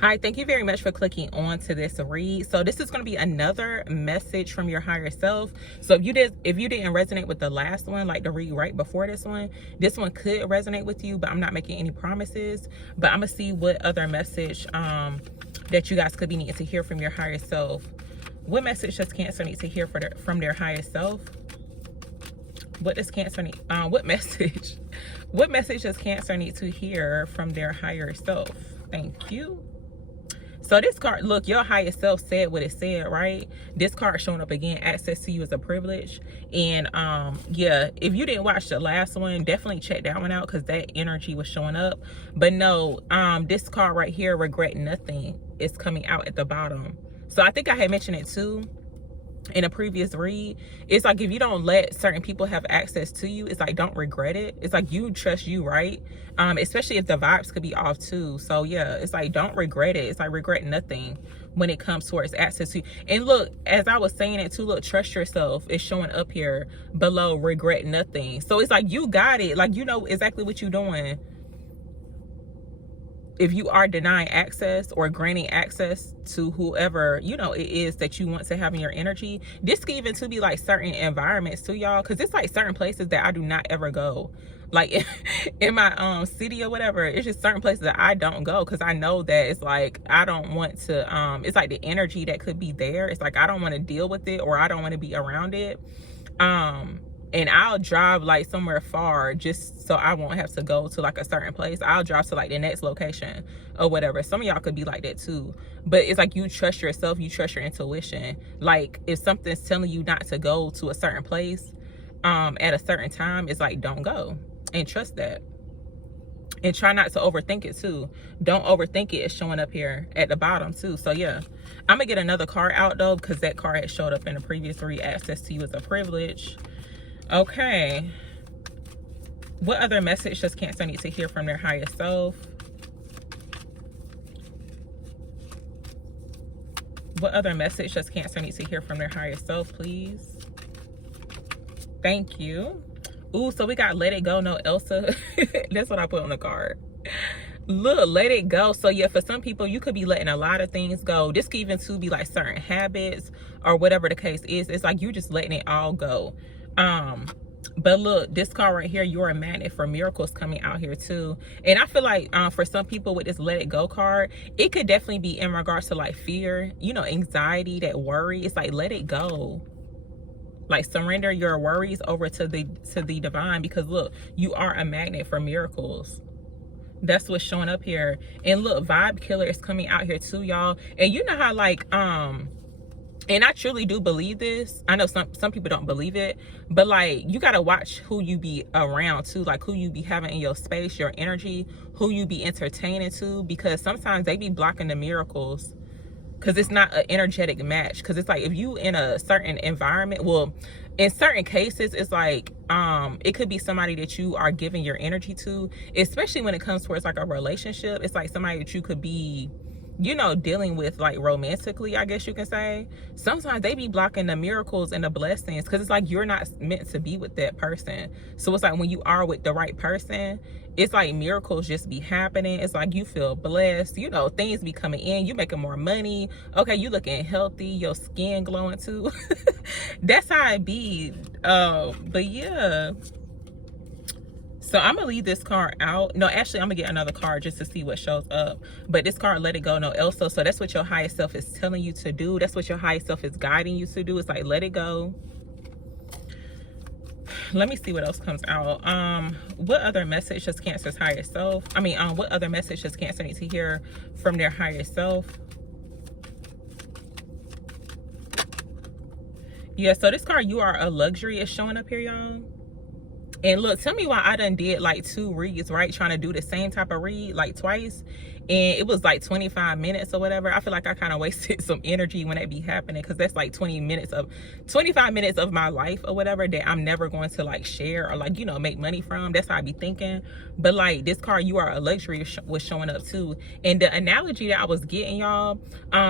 Hi, thank you very much for clicking on to this read. So this is going to be another message from your higher self. So if you didn't resonate with the last one, like the read right before this one could resonate with you, but I'm not making any promises. But I'm gonna see what other message that you guys could be needing to hear from your higher self. What message does Cancer need to hear from their higher self? What does Cancer need? What message? What message does Cancer need to hear from their higher self? Thank you. So this card, look, your higher self said what it said, right? This card showing up again, access to you is a privilege. And yeah, if you didn't watch the last one, definitely check that one out because that energy was showing up. But no, this card right here, regret nothing, is coming out at the bottom. So I think I had mentioned it too in a previous read. It's like if you don't let certain people have access to you, it's like don't regret it. It's like you trust you, right? Especially if the vibes could be off too. So yeah, it's like don't regret it. It's like regret nothing when it comes towards access to you. And look, as I was saying it too, look, trust yourself is showing up here below, regret nothing. So it's like you got it, like you know exactly what you're doing. If you are denying access or granting access to whoever, you know, it is that you want to have in your energy, this could even to be like certain environments too, y'all, because it's like certain places that I do not ever go. Like in my city or whatever, it's just certain places that I don't go because I know that it's like I don't want to it's like the energy that could be there, it's like I don't want to deal with it or I don't want to be around it. And I'll drive like somewhere far just so I won't have to go to like a certain place. I'll drive to like the next location or whatever. Some of y'all could be like that too. But it's like you trust yourself, you trust your intuition. Like if something's telling you not to go to a certain place at a certain time, it's like don't go and trust that. And try not to overthink it too. Don't overthink it. It's showing up here at the bottom too. So yeah, I'm gonna get another card out though because that card had showed up in the previous read. Access to you is a privilege. Okay, what other message does Cancer need to hear from their higher self? What other message does Cancer need to hear from their higher self, please? Thank you. Ooh, so we got let it go, no Elsa. That's what I put on the card. Look, let it go. So yeah, for some people, you could be letting a lot of things go. This could even too be like certain habits or whatever the case is. It's like you just letting it all go. But look, this card right here, you're a magnet for miracles coming out here too. And I feel like for some people with this let it go card, it could definitely be in regards to like fear, you know, anxiety, that worry. It's like let it go. Like surrender your worries over to the divine, because look, you are a magnet for miracles. That's what's showing up here. And look, vibe killer is coming out here too, y'all. And you know how like and I truly do believe this. I know some people don't believe it, but like you gotta watch who you be around too, like who you be having in your space, your energy, who you be entertaining to, because sometimes they be blocking the miracles because it's not an energetic match. Because it's like if you in a certain environment, well, in certain cases, it's like it could be somebody that you are giving your energy to, especially when it comes towards like a relationship. It's like somebody that you could be, you know, dealing with like romantically, I guess you can say. Sometimes they be blocking the miracles and the blessings because it's like you're not meant to be with that person. So it's like when you are with the right person, it's like miracles just be happening. It's like you feel blessed, you know, things be coming in, you making more money. Okay, you looking healthy, your skin glowing too. That's how it be. But yeah, so I'm gonna leave this card out. No, actually I'm gonna get another card just to see what shows up. But this card, let it go, no Elsa. So that's what your highest self is telling you to do. That's what your highest self is guiding you to do. It's like let it go. Let me see what else comes out. What other message does Cancer's higher self, what other message does Cancer need to hear from their higher self? Yeah, so this card, you are a luxury, is showing up here, y'all. And look, tell me why I done did like 2 reads, right? Trying to do the same type of read like twice. And it was like 25 minutes or whatever. I feel like I kind of wasted some energy when that be happening, because that's like 25 minutes of my life or whatever that I'm never going to like share or like, you know, make money from. That's how I be thinking. But like this card, you are a luxury, was showing up too. And the analogy that I was getting, y'all,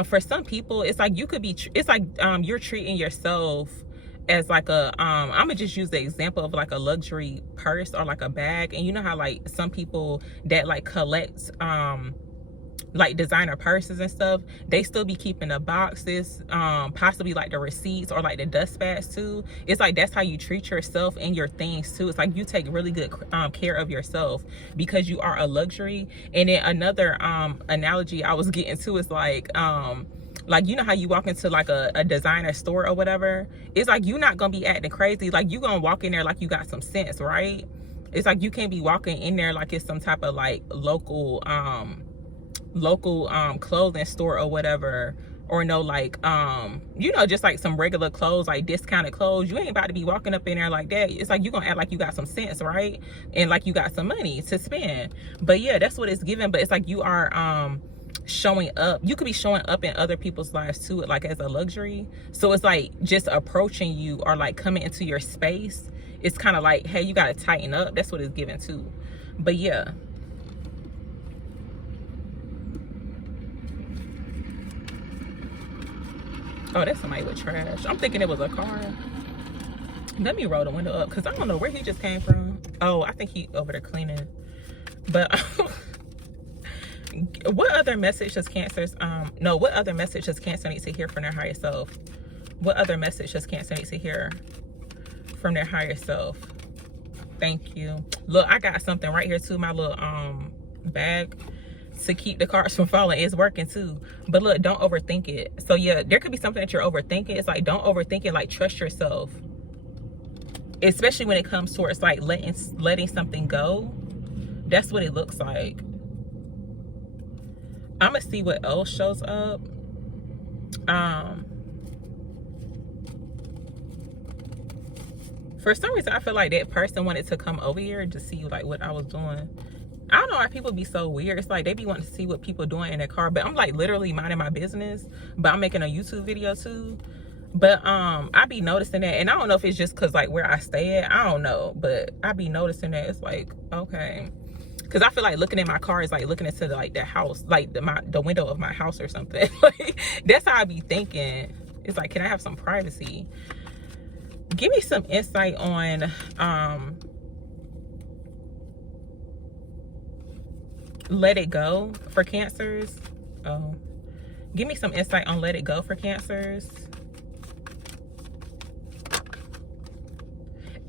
for some people, it's like you could be, it's like you're treating yourself as like a I'm gonna just use the example of like a luxury purse or like a bag. And you know how like some people that like collect like designer purses and stuff, they still be keeping the boxes, possibly like the receipts or like the dust bags too. It's like that's how you treat yourself and your things too. It's like you take really good care of yourself because you are a luxury. And then another analogy I was getting to is like you know how you walk into like a designer store or whatever, it's like you're not gonna be acting crazy. Like you gonna walk in there like you got some sense, right? It's like you can't be walking in there like it's some type of like local clothing store or whatever, or no, like you know, just like some regular clothes, like discounted clothes. You ain't about to be walking up in there like that. It's like you gonna act like you got some sense, right? And like you got some money to spend. But yeah, that's what it's given. But it's like you are showing up. You could be showing up in other people's lives too, like as a luxury. So it's like just approaching you or like coming into your space, it's kind of like, hey, you gotta tighten up. That's what it's given too. But yeah. Oh, that's somebody with trash. I'm thinking it was a car. Let me roll the window up because I don't know where he just came from. Oh, I think he over there cleaning. But what other message does Cancers what other message does Cancer need to hear from their higher self? What other message does Cancer need to hear from their higher self? Thank you. Look, I got something right here too, my little bag to keep the cards from falling. Is working too. But look, don't overthink it. So yeah, there could be something that you're overthinking. It's like, don't overthink it. Like, trust yourself, especially when it comes towards like letting something go. That's what it looks like. I'm gonna see what else shows up. For some reason I feel like that person wanted to come over here to see like what I was doing. I don't know why people be so weird. It's like they be wanting to see what people doing in their car, but I'm like literally minding my business, but I'm making a YouTube video too. But I be noticing that, and I don't know if it's just because like where I stay at, I don't know, but I be noticing that. It's like, okay, because I feel like looking at my car is like looking into like the house, like the window of my house or something. Like that's how I be thinking. It's like, can I have some privacy? Give me some insight on let it go for Cancers. Oh, give me some insight on let it go for Cancers.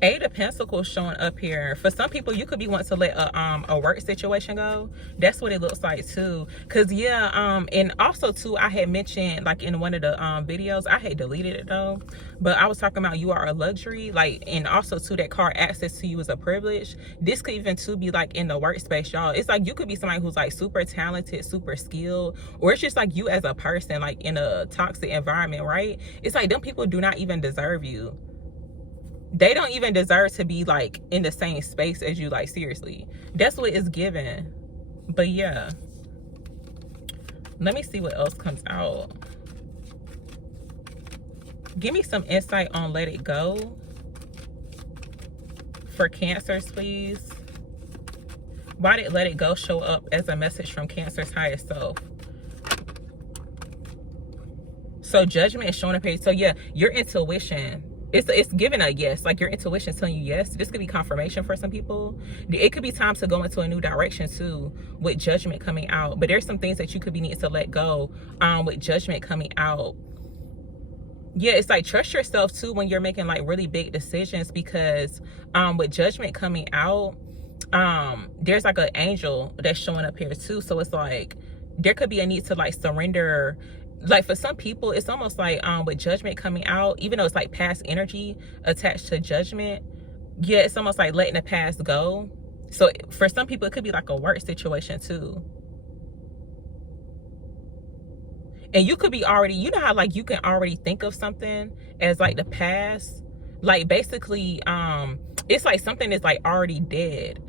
Eight of Pentacles showing up here. For some people, you could be wanting to let a work situation go. That's what it looks like too. Cause yeah, and also too, I had mentioned like in one of the videos, I had deleted it though, but I was talking about you are a luxury, like, and also too that car access to you is a privilege. This could even too be like in the workspace, y'all. It's like you could be somebody who's like super talented, super skilled, or it's just like you as a person, like in a toxic environment, right? It's like them people do not even deserve you. They don't even deserve to be like in the same space as you, like seriously. That's what it's given. But yeah, let me see what else comes out. Give me some insight on let it go for Cancers, please. Why did let it go show up as a message from Cancer's higher self? So Judgment is showing up here. So yeah, your intuition, it's giving a yes, like your intuition telling you yes. This could be confirmation for some people. It could be time to go into a new direction too with Judgment coming out. But there's some things that you could be needing to let go with Judgment coming out. Yeah, it's like trust yourself too when you're making like really big decisions, because with Judgment coming out, there's like an angel that's showing up here too. So it's like there could be a need to like surrender. Like for some people, it's almost like with Judgment coming out, even though it's like past energy attached to Judgment, yeah, it's almost like letting the past go. So for some people, it could be like a work situation too. And you could be already, you know how like you can already think of something as like the past, like basically it's like something is like already dead,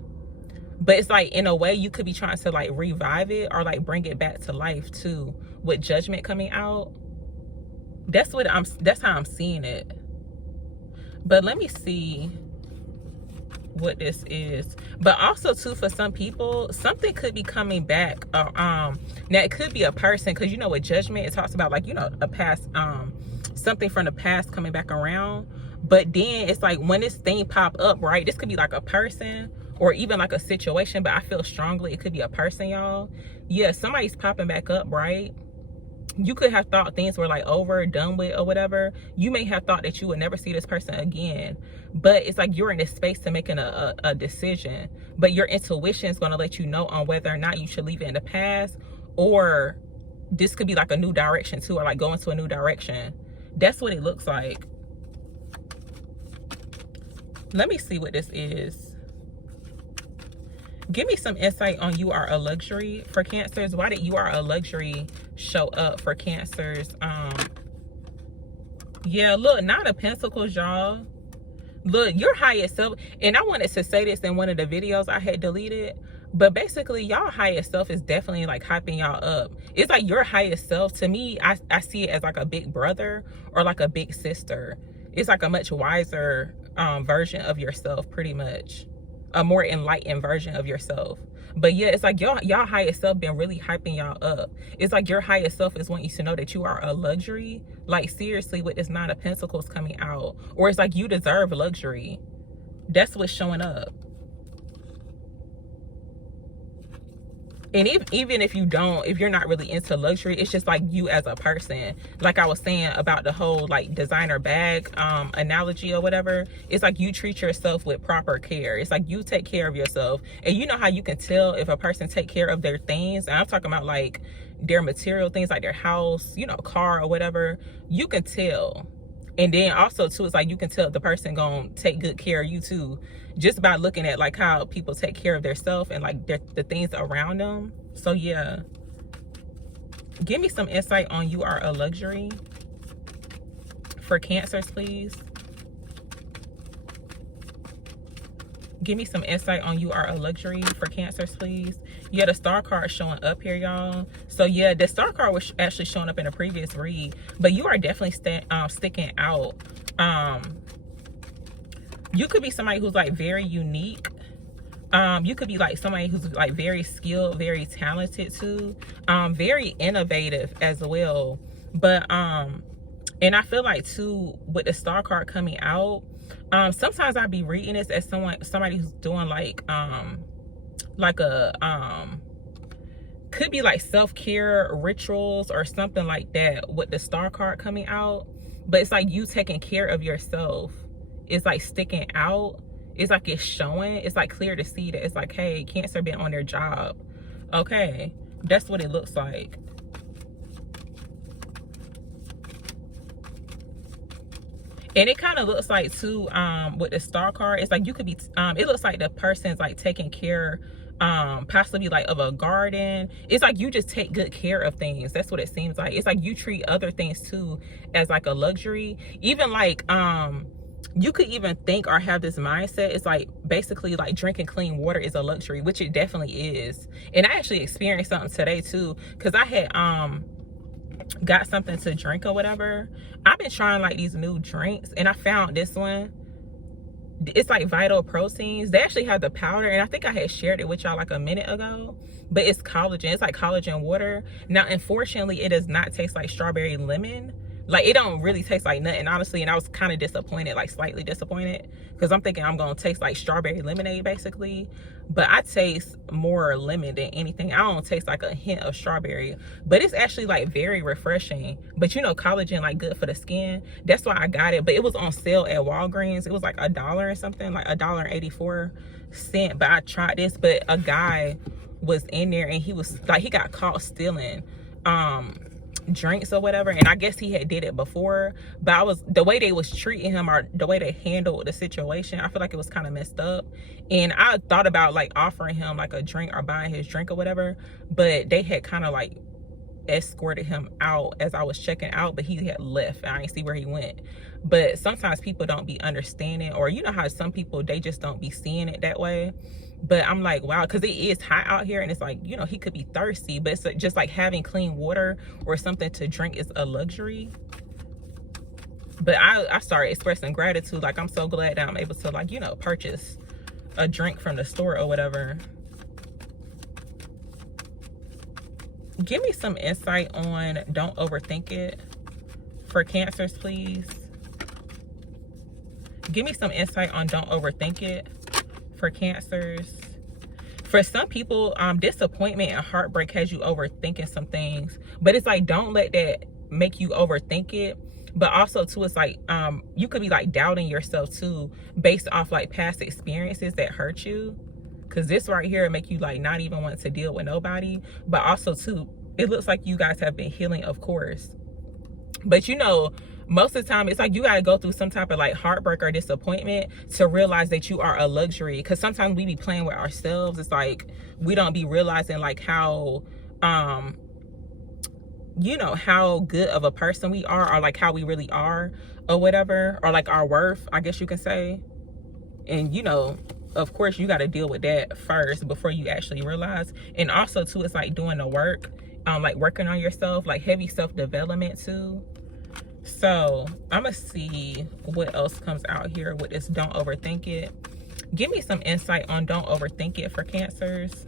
but it's like in a way you could be trying to like revive it or like bring it back to life too with Judgment coming out. That's how I'm seeing it. But let me see what this is. But also too, for some people, something could be coming back. Now it could be a person, because you know with Judgment it talks about like, you know, a past something from the past coming back around. But then it's like when this thing pop up, right, this could be like a person or even like a situation, but I feel strongly it could be a person, y'all. Yeah, somebody's popping back up, right? You could have thought things were like over, done with, or whatever. You may have thought that you would never see this person again, but it's like you're in this space to making a decision, but your intuition is going to let you know on whether or not you should leave it in the past, or this could be like a new direction too, or like go into a new direction. That's what it looks like. Let me see what this is. Give me some insight on you are a luxury for Cancers. Why did you are a luxury show up for Cancers? Yeah, look, Nine of Pentacles, y'all. Look, your highest self, and I wanted to say this in one of the videos I had deleted, but basically y'all highest self is definitely like hyping y'all up. It's like your highest self, to me, I see it as like a big brother or like a big sister. It's like a much wiser version of yourself, pretty much. A more enlightened version of yourself. But yeah, it's like y'all highest self been really hyping y'all up. It's like your highest self is wanting you to know that you are a luxury. Like seriously, with this Nine of Pentacles coming out. Or it's like you deserve luxury. That's what's showing up. And even if you're not really into luxury, it's just like you as a person. Like I was saying about the whole like designer bag analogy or whatever. It's like you treat yourself with proper care. It's like you take care of yourself. And you know how you can tell if a person take care of their things? And I'm talking about like their material things, like their house, you know, car or whatever. You can tell. And then also too, it's like you can tell the person gonna take good care of you too, just by looking at like how people take care of themselves and like the things around them. So yeah, give me some insight on you are a luxury for Cancers, please. Give me some insight on you are a luxury for Cancers, please. Yeah, the Star card showing up here, y'all. So yeah, the Star card was actually showing up in a previous read, but you are definitely sticking out. You could be somebody who's like very unique. You could be like somebody who's like very skilled, very talented too, very innovative as well. But and I feel like too, with the Star card coming out, sometimes I'd be reading this as somebody who's doing like a could be like self-care rituals or something like that with the Star card coming out. But it's like you taking care of yourself. It's like sticking out. It's like it's showing. It's like clear to see that it's like, hey, Cancer been on their job. Okay, that's what it looks like. And it kind of looks like too, with the Star card, it's like you could be, it looks like the person's like taking care, possibly like of a garden. It's like you just take good care of things. That's what it seems like. It's like you treat other things too as like a luxury. Even like, you could even think or have this mindset. It's like basically like drinking clean water is a luxury, which it definitely is. And I actually experienced something today too, because I had, got something to drink or whatever. I've been trying like these new drinks and I found this one. It's like Vital Proteins. They actually have the powder, and I think I had shared it with y'all like a minute ago, but it's collagen. It's like collagen water. Now unfortunately it does not taste like strawberry lemon. Like it don't really taste like nothing, honestly. And I was kind of disappointed, like slightly disappointed, because I'm thinking I'm gonna taste like strawberry lemonade basically, but I taste more lemon than anything. I don't taste like a hint of strawberry, but it's actually like very refreshing. But you know, collagen like good for the skin. That's why I got it. But it was on sale at Walgreens. It was like $1 or something, like $1.84. But I tried this, but a guy was in there and he was like, he got caught stealing drinks or whatever, and I guess he had did it before, but the way they was treating him or the way they handled the situation, I feel like it was kind of messed up. And I thought about like offering him like a drink or buying his drink or whatever, but they had kind of like escorted him out as I was checking out, but he had left and I didn't see where he went. But sometimes people don't be understanding, or you know how some people, they just don't be seeing it that way. But I'm like, wow, because it is hot out here, and it's like, you know, he could be thirsty, but it's just like having clean water or something to drink is a luxury. But I started expressing gratitude. Like, I'm so glad that I'm able to, like, you know, purchase a drink from the store or whatever. Give me some insight on don't overthink it for Cancers, please. Give me some insight on don't overthink it for Cancers. For some people, disappointment and heartbreak has you overthinking some things, but it's like, don't let that make you overthink it. But also too, it's like you could be like doubting yourself too, based off like past experiences that hurt you, because this right here make you like not even want to deal with nobody. But also too, it looks like you guys have been healing, of course, but you know, most of the time it's like you got to go through some type of like heartbreak or disappointment to realize that you are a luxury. Because sometimes we be playing with ourselves. It's like we don't be realizing like how you know, how good of a person we are, or like how we really are, or whatever, or like our worth, I guess you can say. And you know, of course you got to deal with that first before you actually realize. And also too, it's like doing the work, like working on yourself, like heavy self-development too. So I'm gonna see what else comes out here with this don't overthink it. Give me some insight on don't overthink it for Cancers.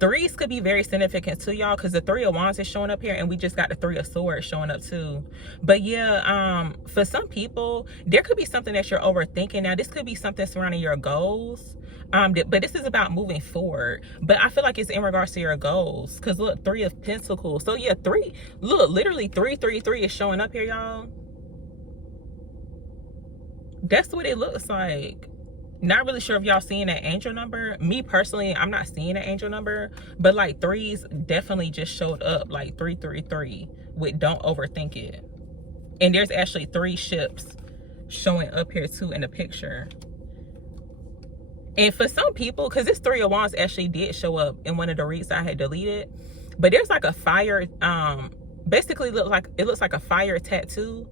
Threes could be very significant to y'all, because the Three of Wands is showing up here, and we just got the Three of Swords showing up too. But yeah, for some people, there could be something that you're overthinking. Now, this could be something surrounding your goals. But this is about moving forward. But I feel like it's in regards to your goals. Because look, Three of Pentacles. So yeah, three. Look, literally 333 is showing up here, y'all. That's what it looks like. Not really sure if y'all seeing that angel number. Me personally, I'm not seeing an angel number, but like threes definitely just showed up, like 333 with don't overthink it. And there's actually 3 ships showing up here too in the picture. And for some people, because this Three of Wands actually did show up in one of the reads I had deleted, but there's like a fire, basically it looks like a fire tattoo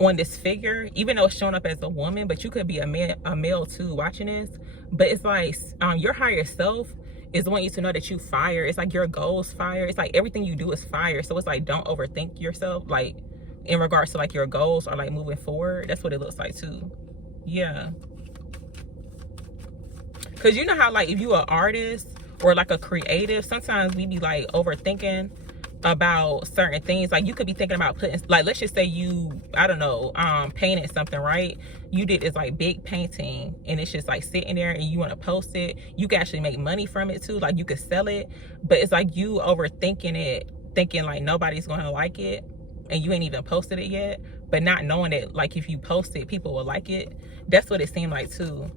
on this figure, even though it's showing up as a woman, but you could be a male too watching this. But it's like your higher self is wanting you to know that you fire. It's like your goals fire. It's like everything you do is fire. So it's like, don't overthink yourself, like in regards to like your goals or like moving forward. That's what it looks like too. Yeah, because you know how like if you an artist or like a creative, sometimes we be like overthinking about certain things. Like you could be thinking about putting, like, let's just say you, I don't know, painted something, right? You did this like big painting and it's just like sitting there and you want to post it. You can actually make money from it too, like you could sell it. But it's like you overthinking it, thinking like nobody's going to like it, and you ain't even posted it yet, but not knowing that like if you post it, people will like it. That's what it seemed like too.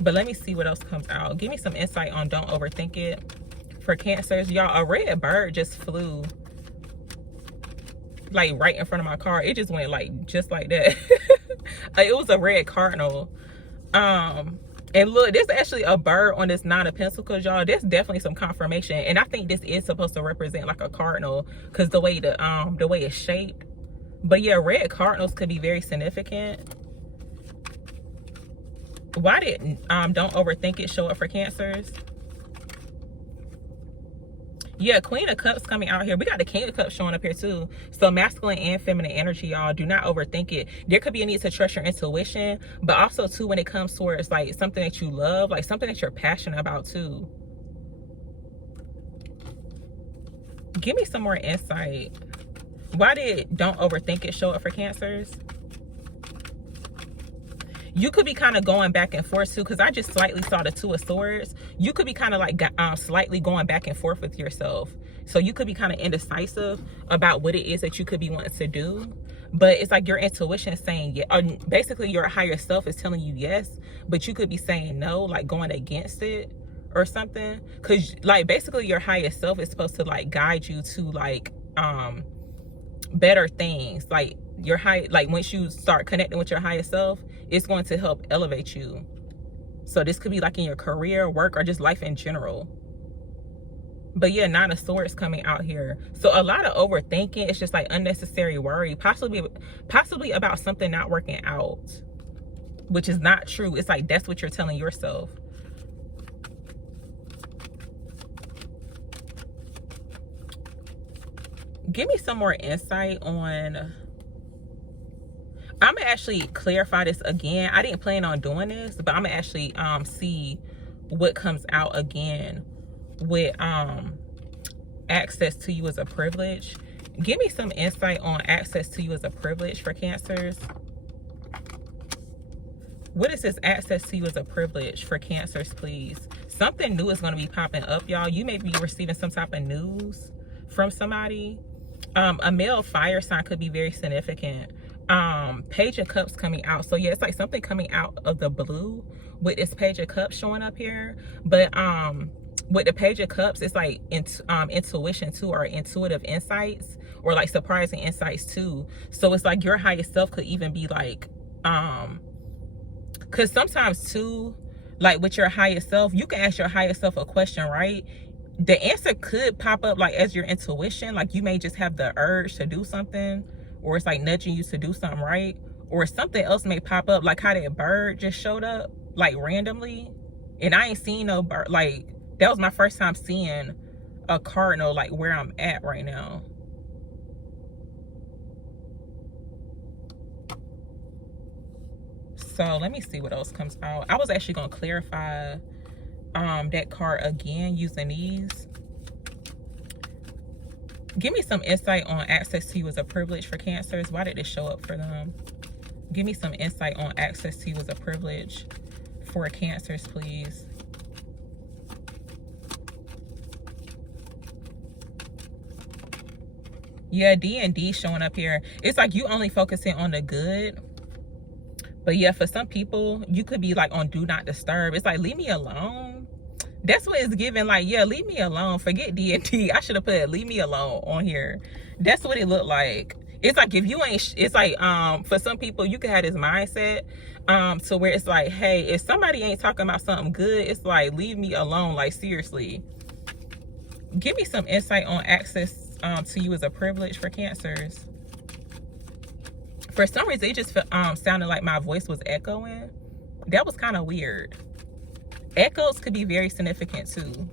But let me see what else comes out. Give me some insight on don't overthink it for Cancers. Y'all, a red bird just flew like right in front of my car. It just went like just like that. It was a red cardinal. And look, there's actually a bird on this Nine of Pentacles, y'all. There's definitely some confirmation, and I think this is supposed to represent like a cardinal because the way it's shaped. But yeah, red cardinals could be very significant. Why did don't overthink it show up for Cancers? Yeah, Queen of Cups coming out here. We got the King of Cups showing up here too. So masculine and feminine energy, y'all. Do not overthink it. There could be a need to trust your intuition, but also too when it comes towards like something that you love, like something that you're passionate about too. Give me some more insight. Why did don't overthink it show up for Cancers? You could be kind of going back and forth too, because I just slightly saw the Two of Swords. You could be kind of like slightly going back and forth with yourself. So you could be kind of indecisive about what it is that you could be wanting to do. But it's like your intuition is saying yeah, or basically your higher self is telling you yes, but you could be saying no, like going against it or something. Because like basically your higher self is supposed to like guide you to like better things. Like your high, like once you start connecting with your higher self, it's going to help elevate you. So this could be like in your career, work, or just life in general. But yeah, Nine of Swords coming out here. So a lot of overthinking. It's just like unnecessary worry, possibly about something not working out, which is not true. It's like that's what you're telling yourself. Give me some more insight on, I'm gonna actually clarify this again. I didn't plan on doing this, but I'm gonna actually see what comes out again with access to you as a privilege. Give me some insight on access to you as a privilege for Cancers. What is this access to you as a privilege for Cancers, please? Something new is going to be popping up, y'all. You may be receiving some type of news from somebody. A male fire sign could be very significant. Page of Cups coming out. So yeah, it's like something coming out of the blue with this Page of Cups showing up here. But with the Page of Cups, it's like intuition too, or intuitive insights, or like surprising insights too. So it's like your highest self could even be like, because sometimes too, like with your highest self, you can ask your highest self a question, right? The answer could pop up like as your intuition, like you may just have the urge to do something, or it's like nudging you to do something, right? Or something else may pop up, like how that bird just showed up like randomly, and I ain't seen no bird. Like that was my first time seeing a cardinal like where I'm at right now. So let me see what else comes out. I was actually gonna clarify that card again using these. Give me some insight on access to you as a privilege for Cancers. Why did this show up for them? Give me some insight on access to you as a privilege for Cancers, please. Yeah, D&D showing up here. It's like you only focusing on the good. But yeah, for some people, you could be like on do not disturb. It's like, leave me alone. That's what it's giving. Like, yeah, leave me alone. Forget D&D. I should have put leave me alone on here. That's what it looked like. It's like if you ain't, it's like for some people, you could have this mindset to where it's like, hey, if somebody ain't talking about something good, it's like, leave me alone. Like, seriously. Give me some insight on access to you as a privilege for Cancers. For some reason, it just sounded like my voice was echoing. That was kind of weird. Echoes could be very significant too.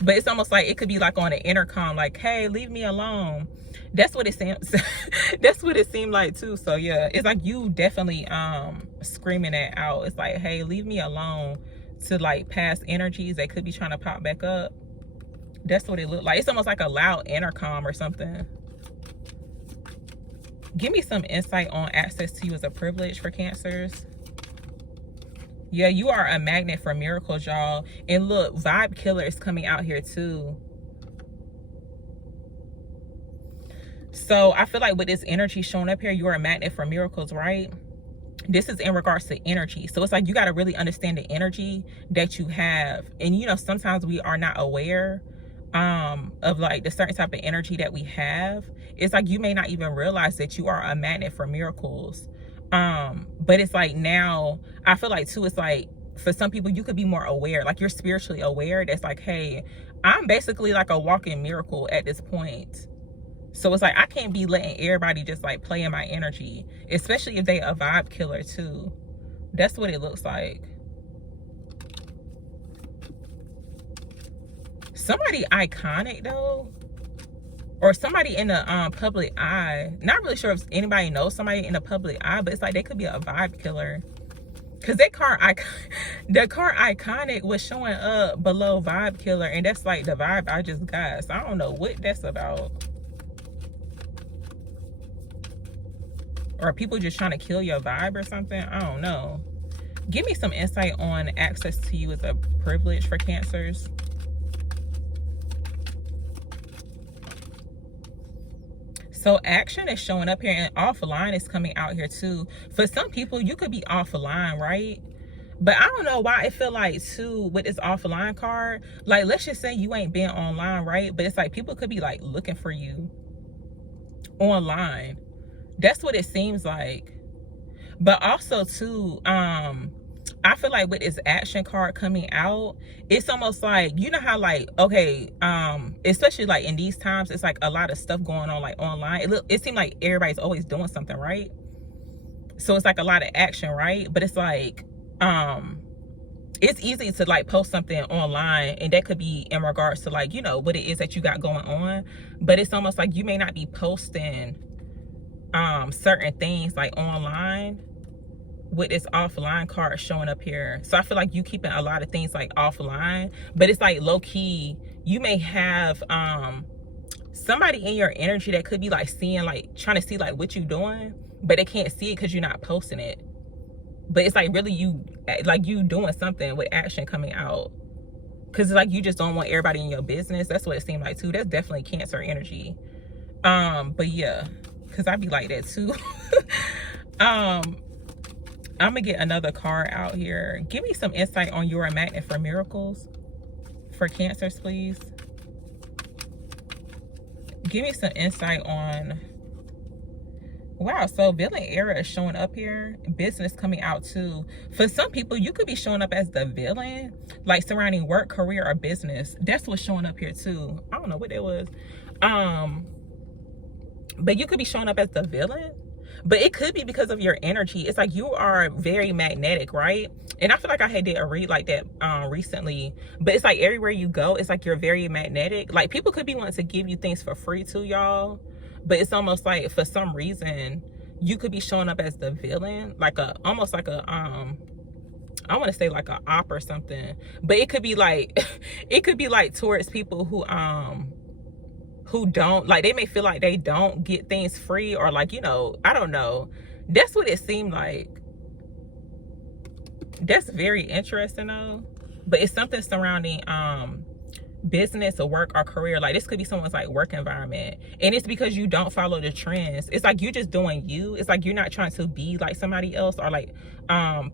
But it's almost like it could be like on an intercom, like, hey, leave me alone. That's what it seems. That's what it seemed like too. So yeah, it's like you definitely screaming that out. It's like, hey, leave me alone, to like past energies that could be trying to pop back up. That's what it looked like. It's almost like a loud intercom or something. Give me some insight on access to you as a privilege for Cancers. Yeah, you are a magnet for miracles, y'all. And look, vibe killer is coming out here too. So I feel like with this energy showing up here, you are a magnet for miracles, right? This is in regards to energy. So it's like you got to really understand the energy that you have. And you know, sometimes we are not aware of like the certain type of energy that we have. It's like you may not even realize that you are a magnet for miracles. But it's like now I feel like too, it's like for some people you could be more aware, like you're spiritually aware. That's like, hey, I'm basically like a walking miracle at this point. So it's like I can't be letting everybody just like play in my energy, especially if they a vibe killer too. That's what it looks like. Somebody iconic though, or somebody in the public eye. Not really sure if anybody knows somebody in the public eye, but it's like they could be a vibe killer. Cause that card, the card iconic was showing up below vibe killer, and that's like the vibe I just got. So I don't know what that's about. Or people just trying to kill your vibe or something? I don't know. Give me some insight on access to you as a privilege for Cancers. So action is showing up here, and offline is coming out here too. For some people, you could be offline, right? But I don't know why I feel like too with this offline card, like let's just say you ain't been online, right? But it's like people could be like looking for you online. That's what it seems like. But also too, I feel like with this action card coming out, it's almost like, you know how like, okay, especially like in these times, it's like a lot of stuff going on like online. It seems like everybody's always doing something, right? So it's like a lot of action, right? But it's like, it's easy to like post something online, and that could be in regards to like, you know, what it is that you got going on. But it's almost like you may not be posting certain things like online with this offline card showing up here. So I feel like you keeping a lot of things like offline, but it's like low key, you may have somebody in your energy that could be like seeing, like trying to see like what you doing, but they can't see it because you're not posting it. But it's like really you, like you doing something with action coming out. Because like you just don't want everybody in your business. That's what it seemed like too. That's definitely Cancer energy. But yeah, because I'd be like that too. I'm gonna get another card out here. Give me some insight on your magnet for miracles for Cancers, please. Give me some insight on, wow, so villain era is showing up here. Business coming out too. For some people, you could be showing up as the villain, like surrounding work, career, or business. That's what's showing up here too. I don't know what that was. But you could be showing up as the villain. But it could be because of your energy. It's like you are very magnetic, right? And I feel like I did a read like that recently. But it's like everywhere you go, it's like you're very magnetic. Like people could be wanting to give you things for free too, y'all. But it's almost like for some reason, you could be showing up as the villain. Like almost like a, I want to say like a op or something. But it could be like, it could be like towards people who don't, like they may feel like they don't get things free, or like, you know, I don't know. That's what it seemed like. That's very interesting though. But it's something surrounding business or work or career. Like this could be someone's like work environment, and it's because you don't follow the trends. It's like you're just doing you. It's like you're not trying to be like somebody else, or like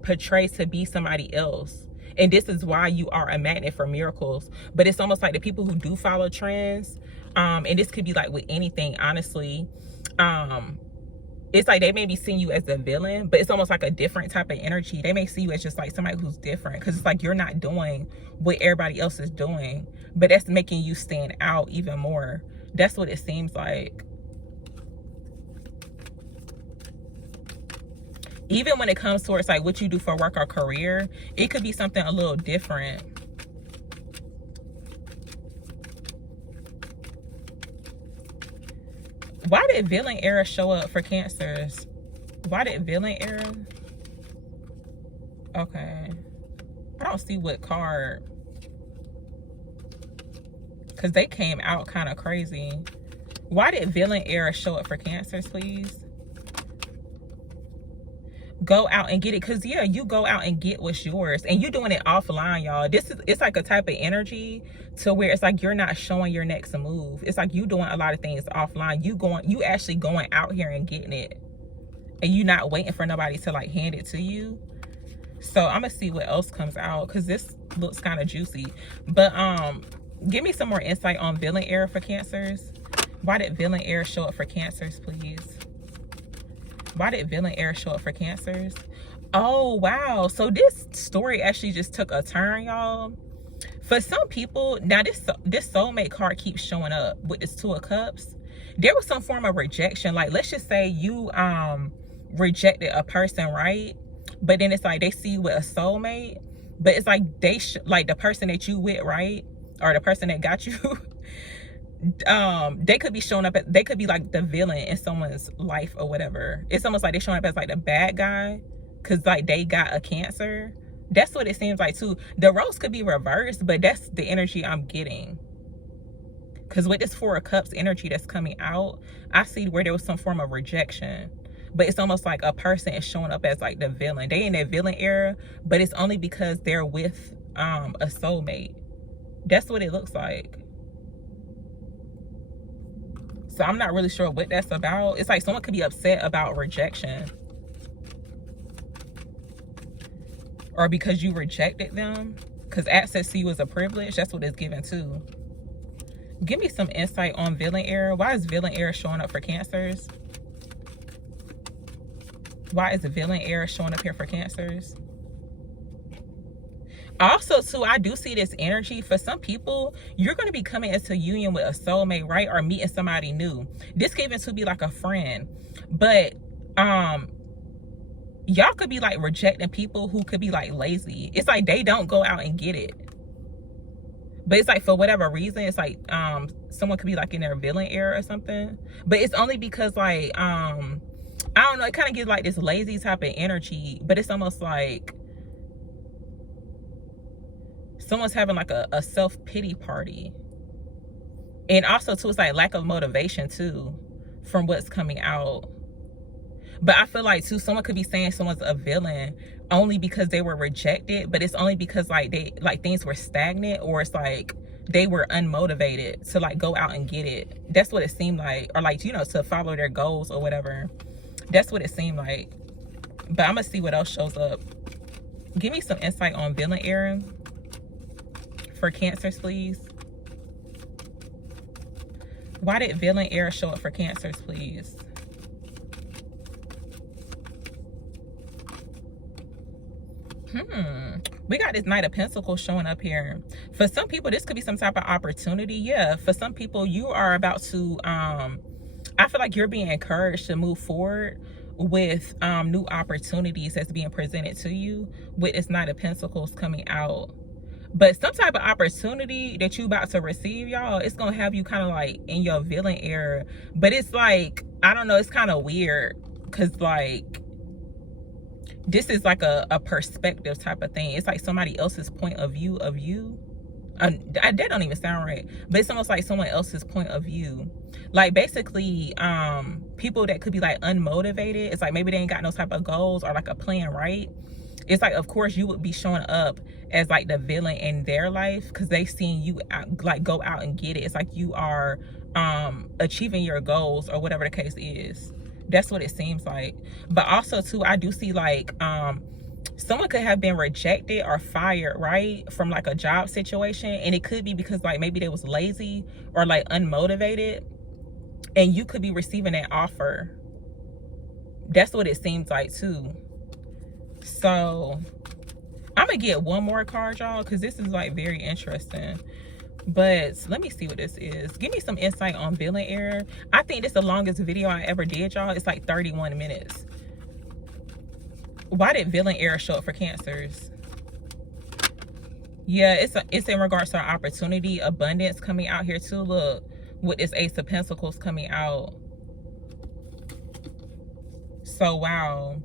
portray to be somebody else. And this is why you are a magnet for miracles. But it's almost like the people who do follow trends, and this could be like with anything, honestly. It's like they may be seeing you as the villain, but it's almost like a different type of energy. They may see you as just like somebody who's different, because it's like you're not doing what everybody else is doing, but that's making you stand out even more. That's what it seems like. Even when it comes towards like what you do for work or career, it could be something a little different. Why did villain era show up for Cancers? Why did villain era? Okay. I don't see what card. Because they came out kind of crazy. Why did villain era show up for Cancers, please? Go out and get it. Because yeah, you go out and get what's yours, and you're doing it offline, y'all. It's like a type of energy to where it's like you're not showing your next move. It's like you doing a lot of things offline. You actually going out here and getting it, and you not waiting for nobody to like hand it to you. So I'm gonna see what else comes out, because this looks kind of juicy. But give me some more insight on villain era for Cancers. Why did villain era show up for Cancers, please? Why did villain era show up for Cancers? Oh, wow. So this story actually just took a turn, y'all. For some people, now this soulmate card keeps showing up with this Two of Cups. There was some form of rejection. Like, let's just say you rejected a person, right? But then it's like they see you with a soulmate. But it's like like the person that you with, right? Or the person that got you. They could be showing up they could be like the villain in someone's life or whatever. It's almost like they're showing up as like the bad guy because like they got a Cancer. That's what it seems like too. The roles could be reversed, but that's the energy I'm getting. Because with this Four of Cups energy that's coming out, I see where there was some form of rejection. But it's almost like a person is showing up as like the villain. They in that villain era, but it's only because they're with a soulmate. That's what it looks like. So I'm not really sure what that's about. It's like someone could be upset about rejection. Or because you rejected them. Because access to you is a privilege. That's what it's given too. Give me some insight on villain era. Why is villain era showing up for Cancers? Why is the villain era showing up here for Cancers? Also too, I do see this energy for some people. You're going to be coming into union with a soulmate, right? Or meeting somebody new. This could even to be like a friend, but y'all could be like rejecting people who could be like lazy. It's like they don't go out and get it, but it's like for whatever reason, it's like someone could be like in their villain era or something. But it's only because like I don't know, it kind of gives like this lazy type of energy. But it's almost like someone's having like a self-pity party. And also too, it's like lack of motivation too from what's coming out. But I feel like too, someone could be saying someone's a villain only because they were rejected, but it's only because like things were stagnant, or it's like they were unmotivated to like go out and get it. That's what it seemed like. Or like, you know, to follow their goals or whatever. That's what it seemed like. But I'm gonna see what else shows up. Give me some insight on villain era for Cancers, please. Why did villain era show up for Cancers, please? We got this Knight of Pentacles showing up here. For some people, this could be some type of opportunity. Yeah, for some people, you are about to, I feel like you're being encouraged to move forward with new opportunities that's being presented to you with this Knight of Pentacles coming out. But some type of opportunity that you about to receive, y'all, it's gonna have you kind of like in your villain era. But it's like, I don't know, it's kind of weird because like this is like a perspective type of thing. It's like somebody else's point of view of you. That don't even sound right, but it's almost like someone else's point of view. Like basically people that could be like unmotivated, it's like maybe they ain't got no type of goals or like a plan, right? It's like, of course you would be showing up as like the villain in their life because they seen you like go out and get it. It's like you are achieving your goals or whatever the case is. That's what it seems like. But also too, I do see like someone could have been rejected or fired, right, from like a job situation, and it could be because like maybe they was lazy or like unmotivated, and you could be receiving that offer. That's what it seems like too. So I'm gonna get one more card, y'all, because this is like very interesting. But let me see what this is. Give me some insight on villain era. I think this is the longest video I ever did, y'all. It's like 31 minutes. Why did villain era show up for Cancers? Yeah, it's in regards to our opportunity, abundance coming out here too. Look, with this Ace of Pentacles coming out. So wow,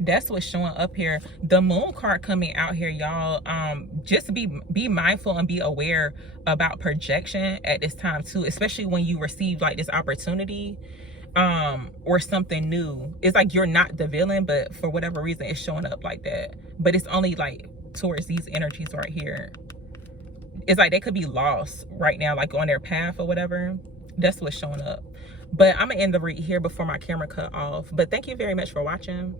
that's what's showing up here. The Moon card coming out here, y'all. Just be mindful and be aware about projection at this time too, especially when you receive like this opportunity or something new. It's like you're not the villain, but for whatever reason it's showing up like that. But it's only like towards these energies right here. It's like they could be lost right now, like on their path or whatever. That's what's showing up. But I'm gonna end the read here before my camera cut off. But thank you very much for watching.